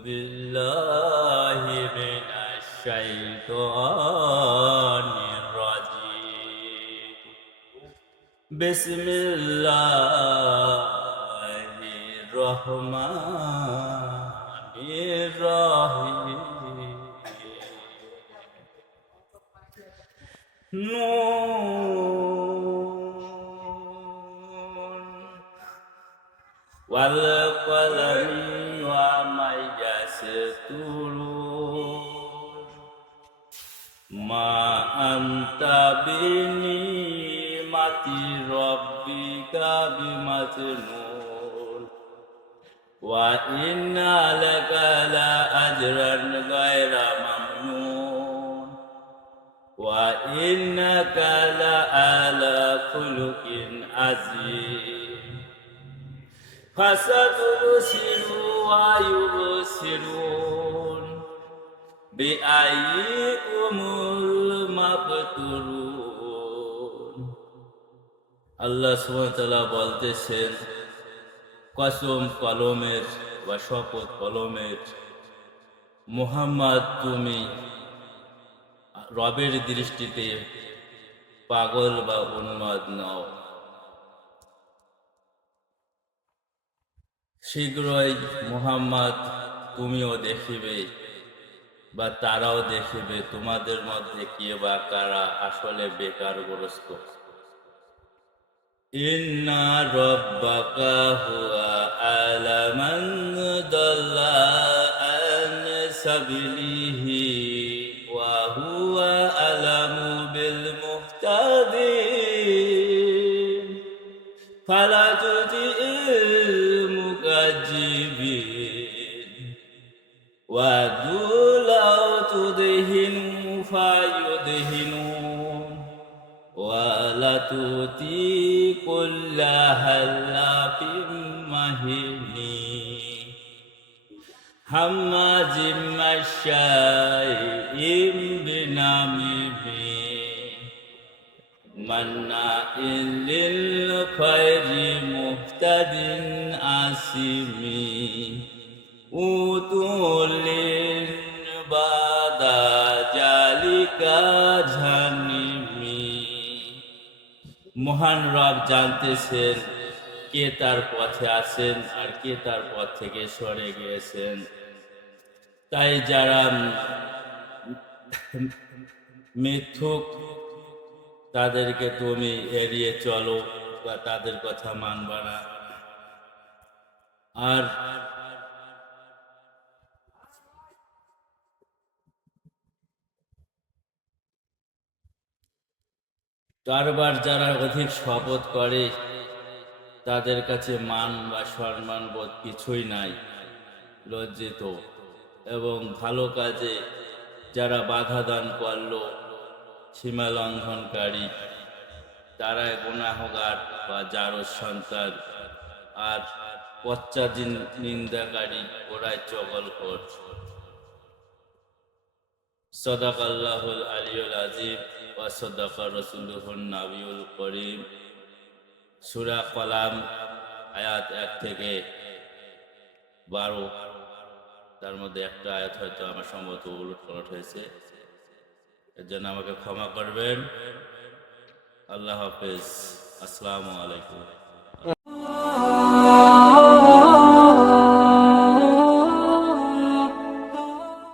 بالله من الشيطان الرجيم بسم الله الرحمن الرحيم نون والقلم وما يسطرون ما أنت بنعمة ربك بمجنون وإن لك لأجرا غير ممنون وإنك لعلى خلق عظيم فستبصر ويبصرون بأيكم المقتلون আল্লাহ সুবহানাহু বলতেছেন কসম কলমের বা শপথ কলমের মুহাম্মদ তুমি রবের দৃষ্টিতে পাগল বা উন্মাদ নও শীঘ্রই মুহাম্মদ তুমিও দেখিবে বা তারাও দেখিবে তোমাদের মধ্যে কে বা কারা আসলে বেকারগ্রস্ত। ইন্না রব্বাকা হুয়া আলামান দাল্লা আন সাবিলিহি ওয়া হুয়া আলামু বিল মুহতাদিন। ফালা তুতি'il مجيبين وادوا لو تدهنوا فيدهنون ولا تؤتي كل هلاق مهين هماز مشاء بنميم مناع للخير مهتد عاصم উতুল বাদা জালিকা ঝানিমি মহান রব জানতেছেন কে তার পথে আছেন আর কে তার পথ থেকে সরে গিয়েছেন তাই যারা মিথ্যুক তাদেরকে তুমি এড়িয়ে চলো বা তাদের কথা মানবা না আর কারবার যারা অধিক শপথ করে, তাদের কাছে মান বা সম্মান বোধ কিছুই নাই, লজ্জিত। এবং ভালো কাজে যারা বাধা দান করল, সীমা লঙ্ঘনকারী, তারাই গুনাহগার বা যার সন্তান। আর পশ্চা নিন্দাকারী ওরাই চগল কর। সদাক আল্লাহুল আলিউল আজিম ওয়া সদাকা রসুলুহুল নাবিউল করিম। সুরা কলাম, আয়াত এক থেকে বারো। তার মধ্যে একটা আয়াত হয়তো আমার সম্ভবত উলট পালট হয়েছে। এর জন্য আমাকে ক্ষমা করবেন। আল্লাহ হাফেজ। আসসালামু আলাইকুম।